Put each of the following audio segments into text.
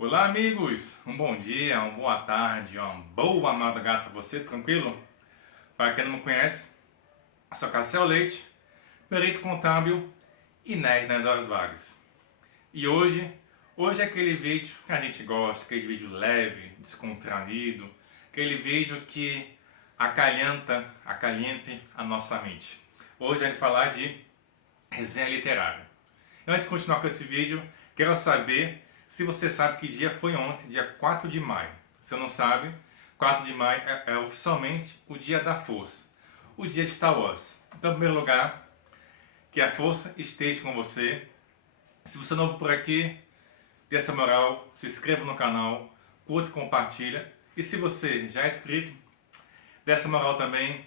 Olá, amigos! Um bom dia, uma boa tarde, uma boa madrugada para você, tranquilo? Para quem não me conhece, sou Cassel Leite, perito contábil e nerd nas horas vagas. E hoje é aquele vídeo que a gente gosta, aquele vídeo leve, descontraído, aquele vídeo que acalente a nossa mente. Hoje a gente vai falar de resenha literária. Antes de continuar com esse vídeo, quero saber se você sabe que dia foi ontem, dia 4 de maio. Se não sabe, 4 de maio é oficialmente o dia da força, o dia de Star Wars. Então, em primeiro lugar, que a força esteja com você. Se você é novo por aqui, dê essa moral, se inscreva no canal, curta e compartilha. E se você já é inscrito, dê essa moral também,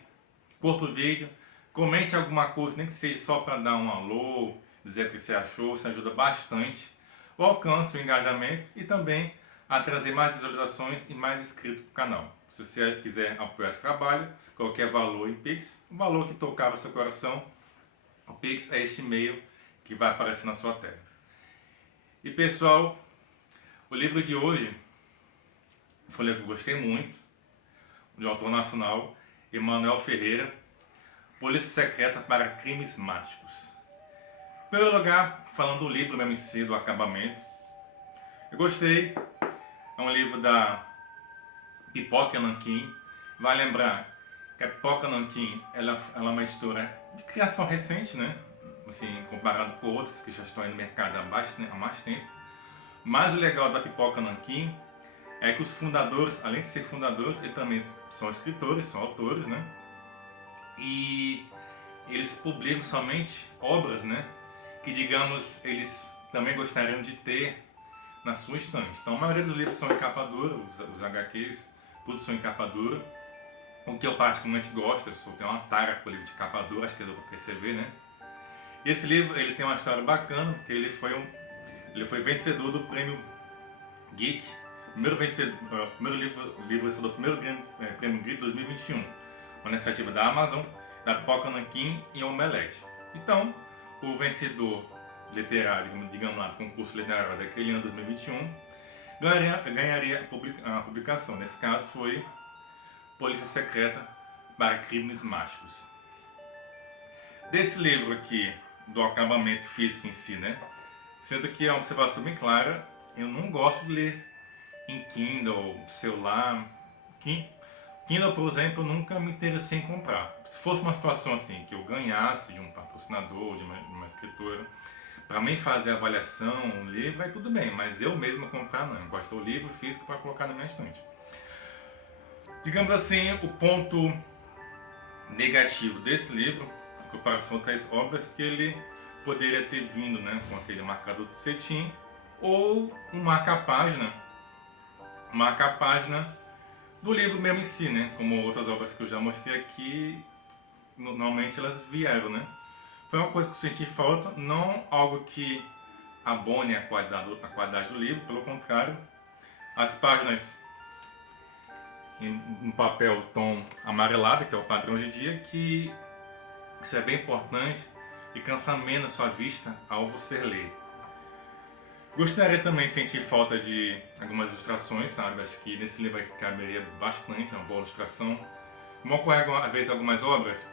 curta o vídeo, comente alguma coisa, nem que seja só para dar um alô, dizer o que você achou, isso ajuda bastante o alcance, o engajamento e também a trazer mais visualizações e mais inscritos para o canal. Se você quiser apoiar esse trabalho, qualquer valor em Pix, o valor que tocar no seu coração, o Pix é este e-mail que vai aparecer na sua tela. E pessoal, o livro de hoje foi um livro que eu gostei muito, de autor nacional, Emanuel Ferreira, Polícia Secreta para Crimes Mágicos. Em primeiro lugar, falando do livro mesmo em si, do acabamento, eu gostei. É um livro da Pipoca Nanquim. Vai lembrar que a Pipoca Nanquim ela é uma editora de criação recente, né? Assim, comparado com outras que já estão aí no mercado há mais tempo. Mas o legal da Pipoca Nanquim é que os fundadores, além de ser fundadores, eles também são escritores, são autores, né? E eles publicam somente obras, né? Que, digamos, eles também gostariam de ter na sua estante. Então, a maioria dos livros são em capa dura, os HQs, todos são em capa dura. O que eu particularmente gosto, eu só tenho uma tara com o livro de capa dura, acho que deu para perceber, né? E esse livro, ele tem uma história bacana, porque ele foi vencedor do Prêmio Geek, primeiro livro vencedor do primeiro Prêmio Geek 2021, uma iniciativa da Amazon, da Pipoca Nanquim e Omelete. Então, o vencedor literário, digamos lá, do concurso literário daquele ano 2021, ganharia a publicação. Nesse caso foi Polícia Secreta para Crimes Mágicos. Desse livro aqui, do acabamento físico em si, né? Sendo que é uma observação bem clara, eu não gosto de ler em Kindle, celular. Kindle, por exemplo, eu nunca me interessei em comprar. Se fosse uma situação assim, que eu ganhasse de um patrocinador, de uma escritora, para mim fazer a avaliação, um livro, aí tudo bem, mas eu mesmo comprar não. Eu gosto do livro físico para colocar na minha estante. Digamos assim, o ponto negativo desse livro, em comparação a outras obras, que ele poderia ter vindo, né, com aquele marcador de cetim ou um marca-página do livro mesmo em si, né? Como outras obras que eu já mostrei aqui, normalmente elas vieram, né? Foi uma coisa que eu senti falta, não algo que abone a qualidade do livro, pelo contrário, as páginas em papel tom amarelado, que é o padrão hoje em dia, que isso é bem importante e cansa menos sua vista ao você ler. Gostaria também de sentir falta de algumas ilustrações, sabe? Acho que nesse livro aqui caberia bastante uma boa ilustração. Como ocorre às vezes algumas obras,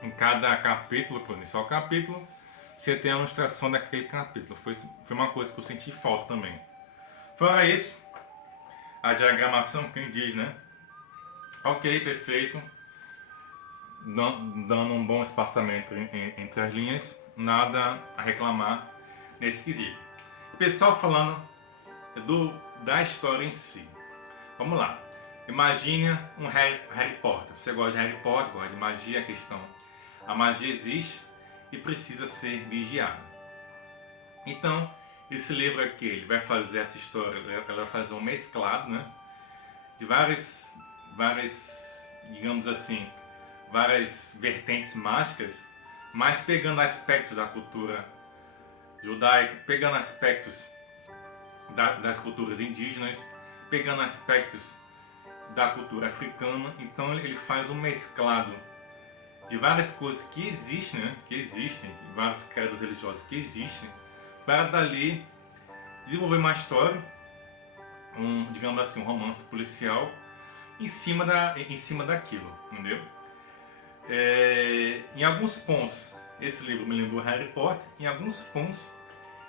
em cada capítulo, por iniciar o capítulo, você tem a ilustração daquele capítulo. Foi uma coisa que eu senti falta também. Fora isso, a diagramação, quem diz, né? Ok, perfeito. Dando um bom espaçamento entre as linhas, nada a reclamar nesse quesito. Pessoal, falando da história em si. Vamos lá. Imagine um Harry Potter. Você gosta de Harry Potter, gosta de magia, a questão. A magia existe e precisa ser vigiada. Então, esse livro aqui, ele vai fazer essa história, ela vai fazer um mesclado, né? De várias, digamos assim, várias vertentes mágicas, mas pegando aspectos da cultura judaica, pegando aspectos das culturas indígenas, pegando aspectos da cultura africana. Então ele faz um mesclado de várias coisas que existem, né? Vários credos religiosos que existem, para dali desenvolver uma história digamos assim, um romance policial em cima daquilo, entendeu? Em alguns pontos, esse livro me lembrou Harry Potter, em alguns pontos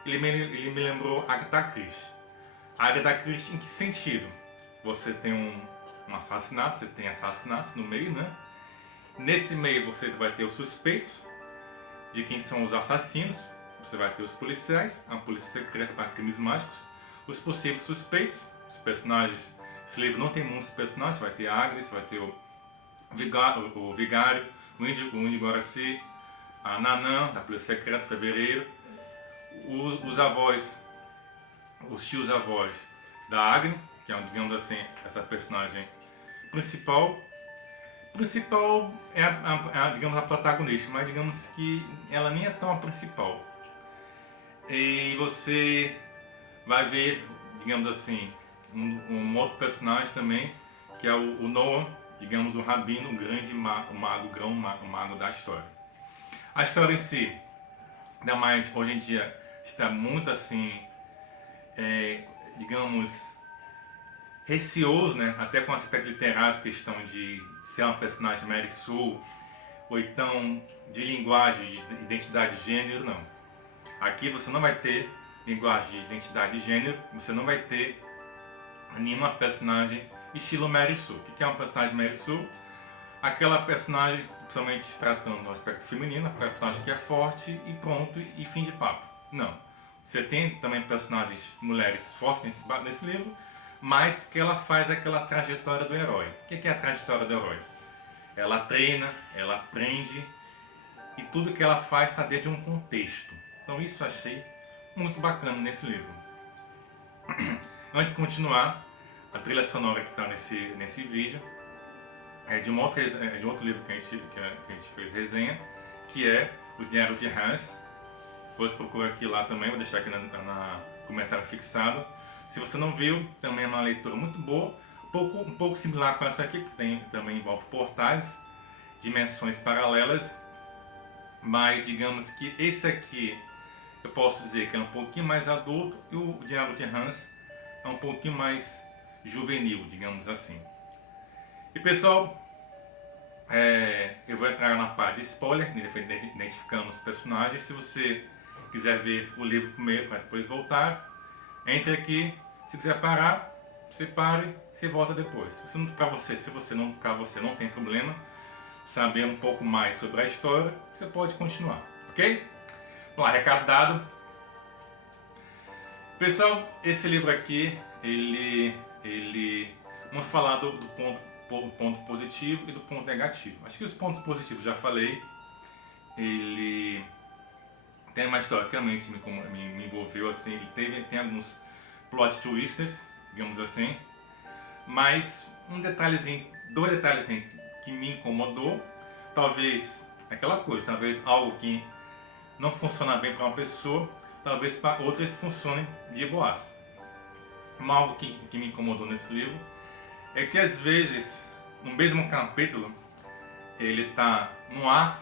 ele me lembrou Agatha Christie. Agatha Christie em que sentido? Você tem um assassinato, você tem assassinatos no meio, né? Nesse meio você vai ter os suspeitos de quem são os assassinos, você vai ter os policiais, a polícia secreta para crimes mágicos, os possíveis suspeitos, os personagens. Esse livro não tem muitos personagens, vai ter a Agnes, vai ter o Vigário, o Índigo Araci, a Nanã, da polícia secreta, Fevereiro, os avós, os tios avós da Agnes, que é, digamos assim, essa personagem principal. Principal é digamos, a protagonista, mas digamos que ela nem é tão a principal. E você vai ver, digamos assim, um outro personagem também, que é o Noah, digamos, o rabino, o grande mago, o mago da história. A história em si, ainda mais hoje em dia, está muito assim, digamos, receoso, né? Até com aspecto literário, questão de ser uma personagem Mary Sue, ou então de linguagem, de identidade de gênero, não. Aqui você não vai ter linguagem de identidade de gênero, você não vai ter nenhuma personagem estilo Mary Sue. O que é uma personagem Mary Sue? Aquela personagem, principalmente tratando do aspecto feminino, a personagem que é forte e pronto e fim de papo. Não. Você tem também personagens mulheres fortes nesse livro, mas que ela faz aquela trajetória do herói. O que é a trajetória do herói? Ela treina, ela aprende e tudo que ela faz está dentro de um contexto. Então isso eu achei muito bacana nesse livro. Antes de continuar, a trilha sonora que está nesse vídeo é de um outro livro que a gente fez resenha, que é o Diário de Hans. Depois procura aqui lá também, vou deixar aqui na comentário fixado. Se você não viu, também é uma leitura muito boa, um pouco similar com essa aqui, que também envolve portais, dimensões paralelas, mas digamos que esse aqui eu posso dizer que é um pouquinho mais adulto e o Diário de Hans é um pouquinho mais juvenil, digamos assim. E pessoal, eu vou entrar na parte de spoiler, identificando os personagens. Se você quiser ver o livro primeiro para depois voltar, entre aqui. Se quiser parar, você pare, você volta depois. Se você não tem problema saber um pouco mais sobre a história, você pode continuar, ok? Vamos lá, recado dado. Pessoal, esse livro aqui, vamos falar do ponto positivo e do ponto negativo. Acho que os pontos positivos já falei. Ele tem uma história que realmente me envolveu assim. Ele tem alguns plot twists, digamos assim, mas dois detalhezinhos que me incomodou. Talvez aquela coisa, talvez algo que não funciona bem para uma pessoa, talvez para outras funcione de boas. Algo que me incomodou nesse livro é que às vezes no mesmo capítulo ele está num arco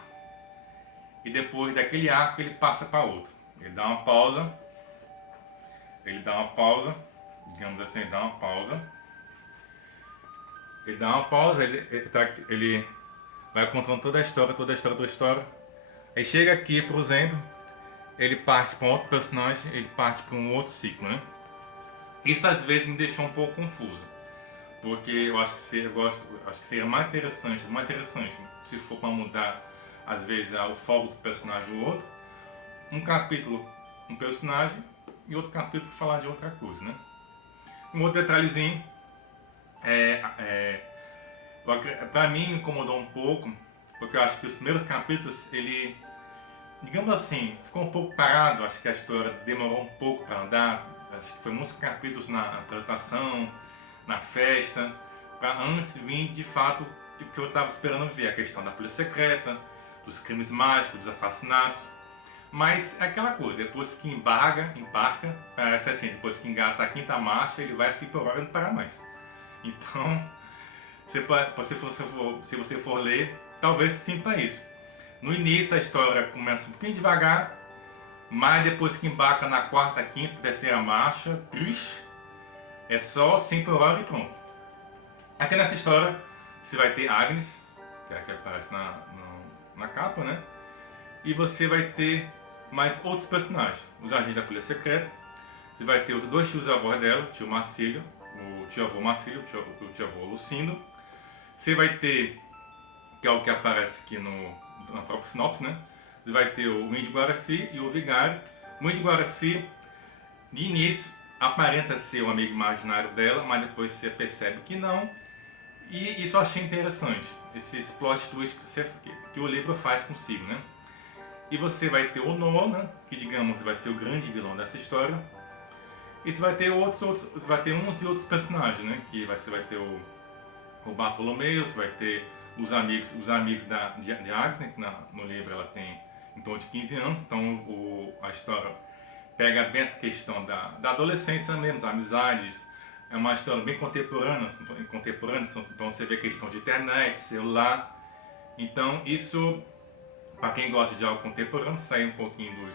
e depois daquele arco ele passa para outro. Ele dá uma pausa, digamos assim, ele dá uma pausa, ele vai contando toda a história. Aí chega aqui, por exemplo, ele parte para um outro personagem, ele parte para um outro ciclo, né? Isso às vezes me deixou um pouco confuso, porque eu acho que seria mais interessante, se for para mudar às vezes o foco do personagem ou outro, um capítulo um personagem e outro capítulo falar de outra coisa, né? Um outro detalhezinho para mim me incomodou um pouco, porque eu acho que os primeiros capítulos ele, digamos assim, ficou um pouco parado. Acho que a história demorou um pouco para andar. Acho que foi muitos capítulos na apresentação, na festa, para antes vir de fato o que eu estava esperando ver, a questão da polícia secreta, dos crimes mágicos, dos assassinatos. Mas é aquela coisa, depois que embarca, parece assim, depois que engata a quinta marcha, ele vai se provar e não parar mais. Então, se você for ler, talvez sinta isso. No início a história começa um pouquinho devagar, mas depois que embarca na quarta, quinta, terceira marcha, É só 100 por hora e pronto. Aqui nessa história você vai ter Agnes, que é a que aparece na capa, né? E você vai ter mais outros personagens. Os agentes da polícia secreta. Você vai ter os dois tios avós dela, o tio Marcílio, o tio avô Marcílio, o tio avô Lucindo. Você vai ter, que é o que aparece aqui na própria sinopse, né? Você vai ter o Índio Guaraci e o Vigário. O Índio Guaraci, de início, aparenta ser um amigo imaginário dela, mas depois você percebe que não. E isso eu achei interessante, esses plot twists que o livro faz consigo, né? E você vai ter o Noah, né? Que digamos vai ser o grande vilão dessa história. E você vai ter você vai ter uns e outros personagens, né? Que você vai ter o Bartolomeu, você vai ter os amigos de Agnes, né? Que no livro ela tem em torno de 15 anos, então a história pega bem essa questão da adolescência mesmo, das amizades. É uma história bem contemporânea, então você vê a questão de internet, celular. Então isso, para quem gosta de algo contemporâneo, sair um pouquinho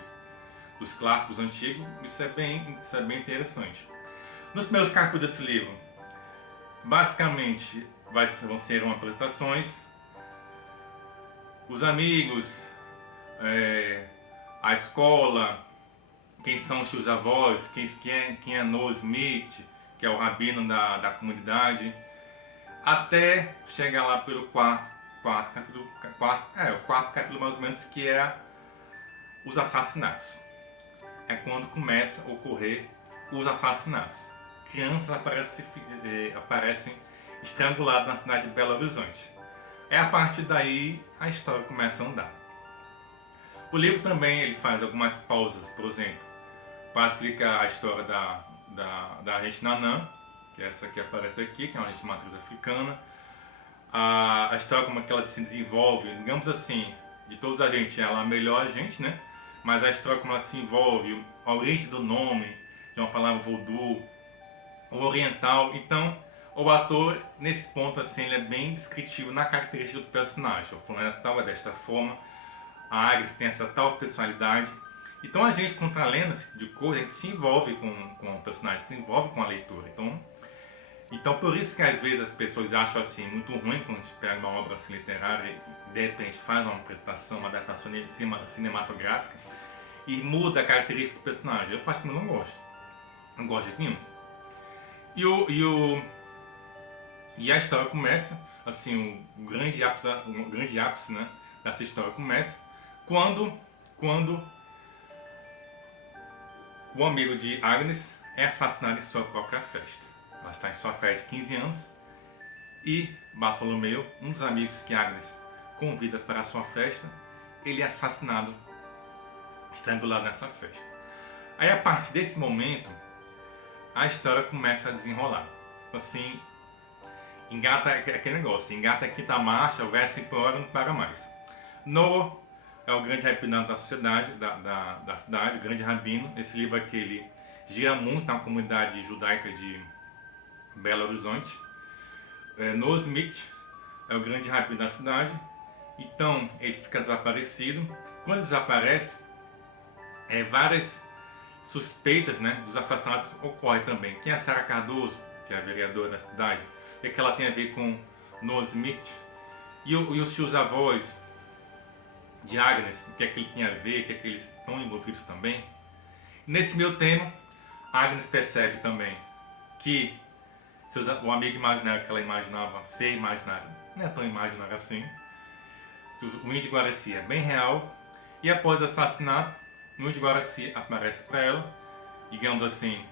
dos clássicos antigos, isso é bem interessante. Nos primeiros capítulos desse livro, basicamente vão ser apresentações, os amigos, a escola, quem são os seus avós, quem é Noah Smith, que é o rabino da comunidade, até chegar lá pelo quarto capítulo mais ou menos, que é os assassinatos. É quando começa a ocorrer os assassinatos. Crianças aparecem estranguladas na cidade de Belo Horizonte. A partir daí a história começa a andar. O livro também ele faz algumas pausas, por exemplo, para explicar a história da agente Nanã, que é essa que aparece aqui, que é uma agente de matriz africana. A história como é que ela se desenvolve, digamos assim, de todos os agentes, ela é a melhor agente, né? Mas a história como ela se envolve, a origem do nome, de uma palavra voodoo, o oriental. Então, o ator, nesse ponto, assim, ele é bem descritivo na característica do personagem. O fulano é tal, é desta forma, a Agnes tem essa tal personalidade. Então a gente, quando está lendo esse tipo de coisa, a gente se envolve com o personagem, se envolve com a leitura. Então por isso que às vezes as pessoas acham assim muito ruim quando a gente pega uma obra assim, literária e de repente faz uma apresentação, uma adaptação cinematográfica e muda a característica do personagem. Eu praticamente não gosto de nenhum. E a história começa, assim, o grande ápice, né, dessa história começa quando o amigo de Agnes é assassinado em sua própria festa. Ela está em sua festa de 15 anos e Bartolomeu, um dos amigos que Agnes convida para a sua festa, ele é assassinado, estrangulado nessa festa. Aí a partir desse momento, a história começa a desenrolar. Assim, engata aquele negócio, engata a quinta marcha, o verso por hora não para mais. Noah é o grande rabino da sociedade, da cidade, o grande rabino. Esse livro aqui, ele gira muito na comunidade judaica de Belo Horizonte. Noah Smith é o grande rabino da cidade. Então, ele fica desaparecido. Quando desaparece, várias suspeitas, né, dos assassinatos ocorrem também. Quem é a Sara Cardoso, que é a vereadora da cidade? O que ela tem a ver com Noah Smith? E os seus avós de Agnes, o que é que ele tem a ver, o que é que eles estão envolvidos também. Nesse meio tempo, Agnes percebe também que o amigo imaginário que ela imaginava ser imaginário não é tão imaginário assim. O Índio Guaraci é bem real. E após o assassinato, o Índio Guaraci aparece para ela, digamos assim,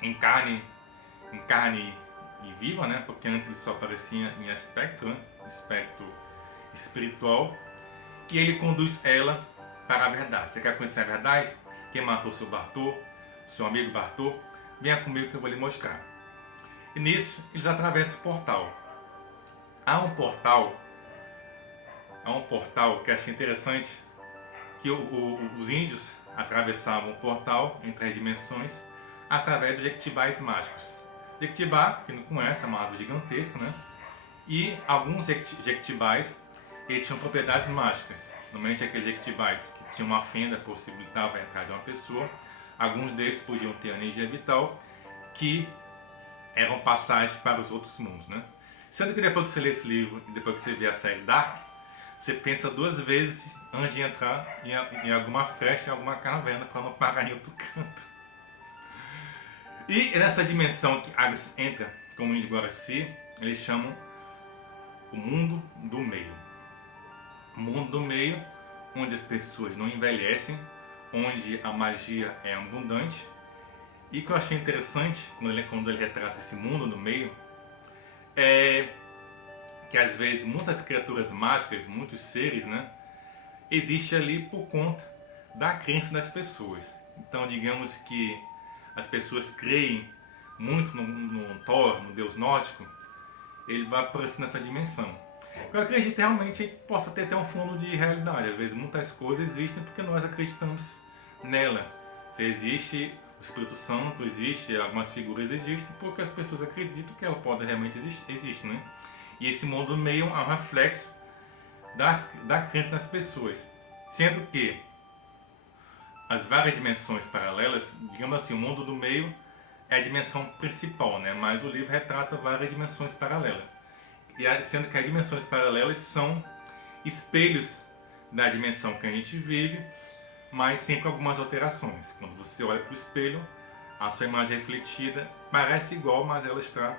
em carne e viva, né? Porque antes ele só aparecia em aspecto, né? Aspecto espiritual. E ele conduz ela para a verdade. Você quer conhecer a verdade? Quem matou seu Bartô, seu amigo Bartô? Venha comigo que eu vou lhe mostrar. E nisso, eles atravessam o portal. Há um portal que eu achei interessante, que os índios atravessavam o portal entre as dimensões através dos jequitibás mágicos. Jequitibá, quem não conhece, é uma árvore gigantesca, né? E alguns jequitibás, eles tinham propriedades mágicas. Normalmente aqueles jequitibás que tinham uma fenda possibilitava a entrada de uma pessoa. Alguns deles podiam ter energia vital, que eram passagens para os outros mundos, né? Sendo que depois que você lê esse livro e depois que você vê a série Dark, você pensa duas vezes antes de entrar em alguma fresta, em alguma caverna, para não parar em outro canto. E nessa dimensão que Agnes entra como Índio Guaraci, eles chamam o mundo do meio. O mundo do meio, onde as pessoas não envelhecem, onde a magia é abundante. E o que eu achei interessante quando ele retrata esse mundo do meio é que às vezes muitas criaturas mágicas, muitos seres, né, existem ali por conta da crença das pessoas. Então, digamos que as pessoas creem muito no Thor, no deus nórdico, ele vai aparecer nessa dimensão. Eu acredito realmente que possa ter até um fundo de realidade. Às vezes muitas coisas existem porque nós acreditamos nela. Se existe o Espírito Santo, existe, algumas figuras existem porque as pessoas acreditam que ela pode realmente existir, né? E esse mundo do meio é um reflexo da crença das pessoas. Sendo que as várias dimensões paralelas, digamos assim, o mundo do meio é a dimensão principal, né? Mas o livro retrata várias dimensões paralelas. E sendo que as dimensões paralelas são espelhos da dimensão que a gente vive, mas sempre algumas alterações. Quando você olha para o espelho, a sua imagem refletida parece igual, mas ela está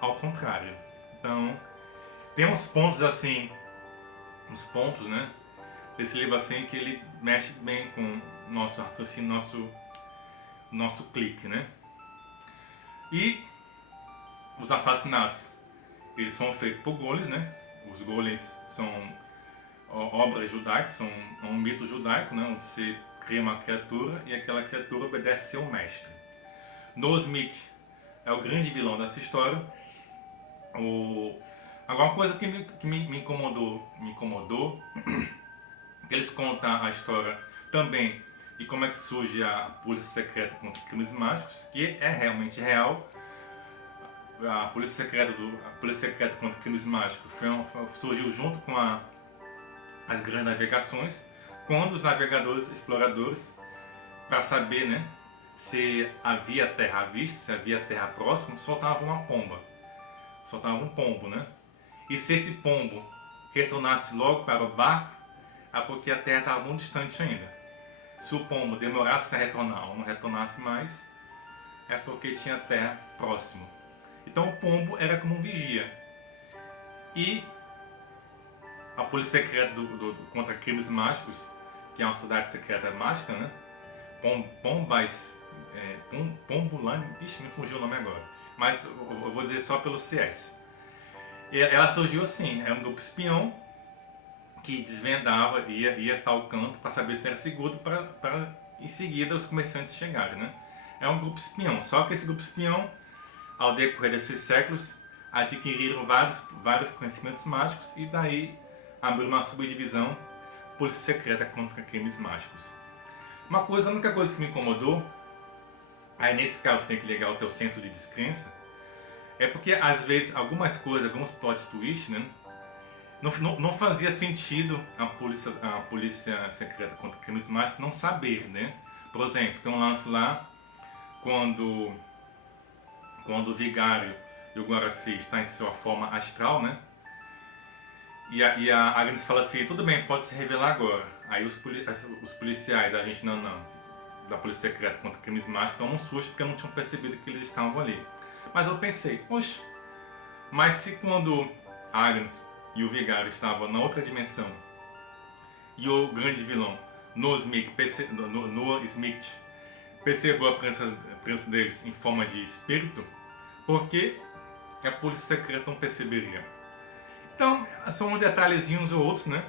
ao contrário. Então, tem uns pontos assim, né, desse livro assim que ele mexe bem com o nosso raciocínio, nosso clique, né? E os assassinatos, eles foram feitos por golems, né? Os golems são obras judaicas, são um mito judaico, né? Onde você cria uma criatura e aquela criatura obedece seu mestre. Nosmik é o grande vilão dessa história. Agora, uma coisa que me incomodou, que eles contam a história também de como é que surge a Polícia Secreta contra Crimes Mágicos, que é realmente real. A Polícia Secreta contra Crimes Mágicos surgiu junto com as grandes navegações, quando os navegadores, exploradores, para saber, né, se havia terra à vista, se havia terra próxima, soltavam uma pomba. Soltavam um pombo, né? E se esse pombo retornasse logo para o barco, é porque a terra estava muito distante ainda. Se o pombo demorasse a retornar ou não retornasse mais, é porque tinha terra próximo. Então o pombo era como um vigia. E a Polícia Secreta contra Crimes Mágicos, que é uma sociedade secreta mágica, né? Pombolândia, me fugiu o nome agora, mas eu vou dizer só pelo CS. Ela surgiu assim, é um grupo espião que desvendava, ia a tal canto para saber se era seguro para em seguida os comerciantes chegarem, né? É um grupo espião, só que esse grupo espião, ao decorrer desses séculos, adquiriram vários conhecimentos mágicos e daí abriu uma subdivisão, Polícia Secreta contra Crimes Mágicos. A única coisa que me incomodou, aí nesse caso você tem que ligar o teu senso de descrença, é porque às vezes algumas coisas, alguns plot twists, né, não fazia sentido a polícia Secreta contra Crimes Mágicos não saber, né? Por exemplo, tem um lance lá, quando o Vigário e o Guaraci está em sua forma astral, né? E a Agnes fala assim, tudo bem, pode se revelar agora. Aí os policiais, a gente não, da Polícia Secreta contra Crimes Mágicos, tomam um susto porque não tinham percebido que eles estavam ali. Mas eu pensei, poxa, mas se quando a Agnes e o Vigário estavam na outra dimensão e o grande vilão, Nosmik, percebeu a presença deles em forma de espírito, por que a Polícia Secreta não perceberia? Então, são detalhezinhos ou outros, né?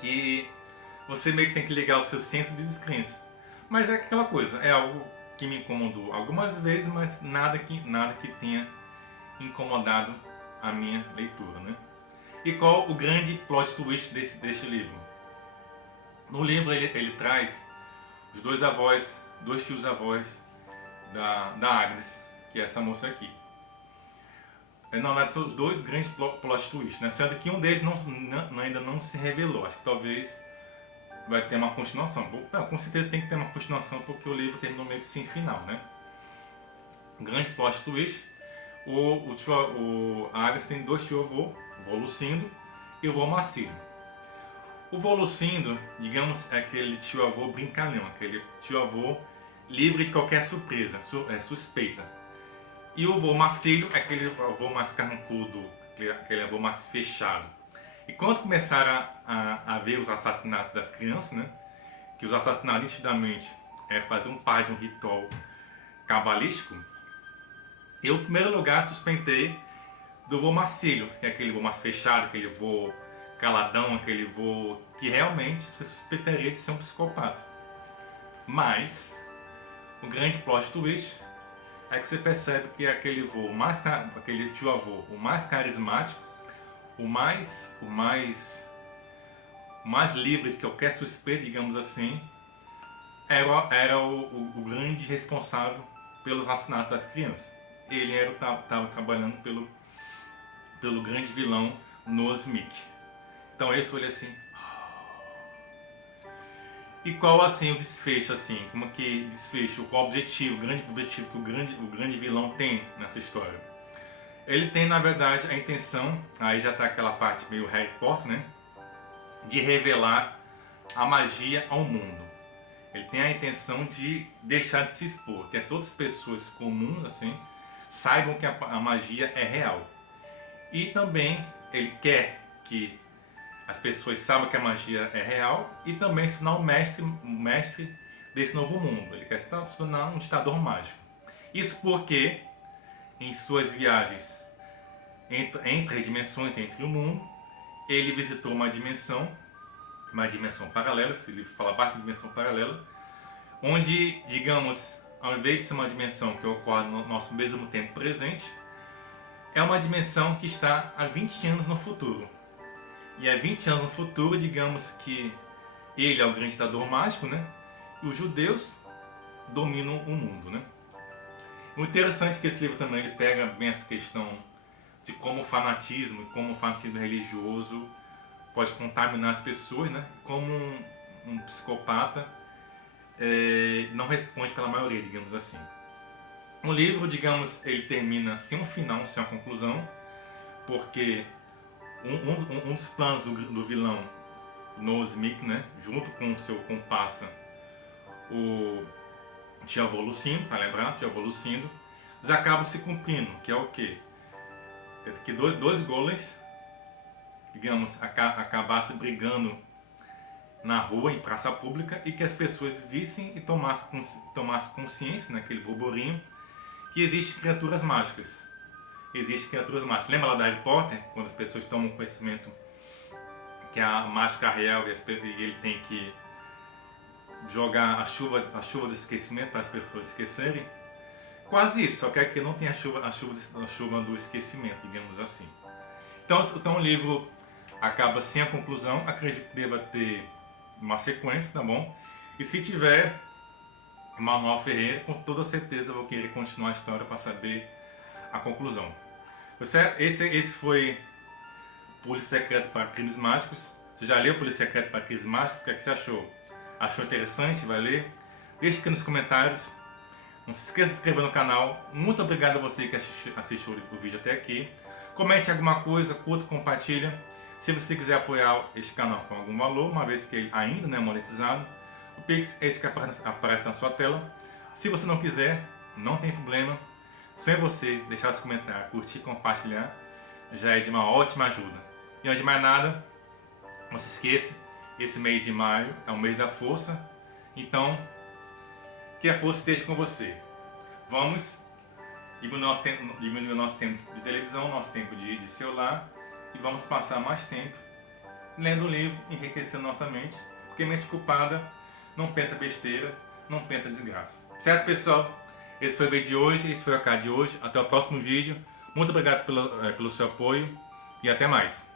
Que você meio que tem que ligar o seu senso de descrença. Mas é aquela coisa, é algo que me incomodou algumas vezes, mas nada que tenha incomodado a minha leitura, né? E qual o grande plot twist deste livro? No livro ele traz os dois tios avós da Agnes, que é essa moça aqui. Na verdade, são os dois grandes plot twists, né? Sendo que um deles ainda não se revelou. Acho que talvez vai ter uma continuação. Com certeza tem que ter uma continuação, porque o livro terminou meio que sem final, né? grande plot twist, o Agnes tem dois tio-avô, o vô Lucindo e o vô Marcílio. O vô Lucindo, digamos, é aquele tio-avô brincalhão, aquele tio-avô livre de qualquer surpresa, suspeita. E o vô Marcílio é aquele avô mais carrancudo, aquele avô mais fechado. E quando começaram a ver os assassinatos das crianças, né, que os assassinatos nitidamente faziam parte de um ritual cabalístico, eu, em primeiro lugar, suspeitei do vô Marcílio, que é aquele vô mais fechado, aquele vô caladão, aquele vô que realmente você suspeitaria de ser um psicopata. Mas o grande plot twist é que você percebe que aquele vô, aquele tio-avô, o mais carismático, o mais livre de qualquer suspeita, digamos assim, era o grande responsável pelos assassinatos das crianças. Ele estava trabalhando pelo grande vilão Nosmik. Então esse olho assim. E qual assim o desfecho, assim? Como que desfecho? Qual o objetivo, o grande objetivo que o grande vilão tem nessa história? Ele tem, na verdade, a intenção, aí já está aquela parte meio Harry Potter, né? De revelar a magia ao mundo. Ele tem a intenção de deixar de se expor, que as outras pessoas comuns, assim, saibam que a magia é real. E também ele quer que as pessoas saibam que a magia é real e também se tornar o mestre desse novo mundo. Ele quer se tornar um ditador mágico. Isso porque em suas viagens entre as dimensões, entre o mundo, ele visitou uma dimensão paralela, se ele fala abaixo de dimensão paralela, onde, digamos, ao invés de ser uma dimensão que ocorre no nosso mesmo tempo presente, é uma dimensão que está há 20 anos no futuro. E há 20 anos no futuro, digamos que ele é o grande ditador mágico, né? E os judeus dominam o mundo, né? O interessante é que esse livro também ele pega bem essa questão de como o fanatismo e como o fanatismo religioso pode contaminar as pessoas, né? Como um psicopata não responde pela maioria, digamos assim. O livro, digamos, ele termina sem um final, sem uma conclusão, porque um dos planos do vilão Nosmik, né, junto com o seu comparsa, o tio-avô Lucindo, tá lembrado? Tio-avô Lucindo, eles acabam se cumprindo, que é o quê? É que dois golems, digamos, acabassem brigando na rua, em praça pública, e que as pessoas vissem e tomassem consciência, naquele burburinho, que existem criaturas mágicas. Existem criaturas mágicas. Lembra lá da Harry Potter, quando as pessoas tomam conhecimento que a mágica real e ele tem que jogar a chuva do esquecimento para as pessoas esquecerem? Quase isso, só que aqui não tem a chuva do esquecimento, digamos assim. Então o livro acaba sem a conclusão, acredito que deva ter uma sequência, tá bom? E se tiver, Manuel Ferreira, com toda certeza eu vou querer continuar a história para saber a conclusão. Esse foi Polícia Secreta para Crimes Mágicos. Você já leu Polícia Secreta para Crimes Mágicos? O que é que você achou? Achou interessante? Vai ler? Deixe aqui nos comentários. Não se esqueça de se inscrever no canal. Muito obrigado a você que assistiu o vídeo até aqui. Comente alguma coisa, curta, compartilha. Se você quiser apoiar este canal com algum valor, uma vez que ele ainda não é monetizado, o Pix é esse que aparece na sua tela. Se você não quiser, não tem problema. Só é você deixar os comentários, curtir e compartilhar, já é de uma ótima ajuda. E antes de mais nada, não se esqueça, esse mês de maio é o mês da força, então que a força esteja com você. Vamos diminuir o nosso tempo de televisão, nosso tempo de celular, e vamos passar mais tempo lendo o livro, enriquecendo nossa mente, porque mente culpada não pensa besteira, não pensa desgraça. Certo, pessoal? Esse foi o vídeo de hoje, esse foi o recado de hoje. Até o próximo vídeo. Muito obrigado pelo seu apoio e até mais.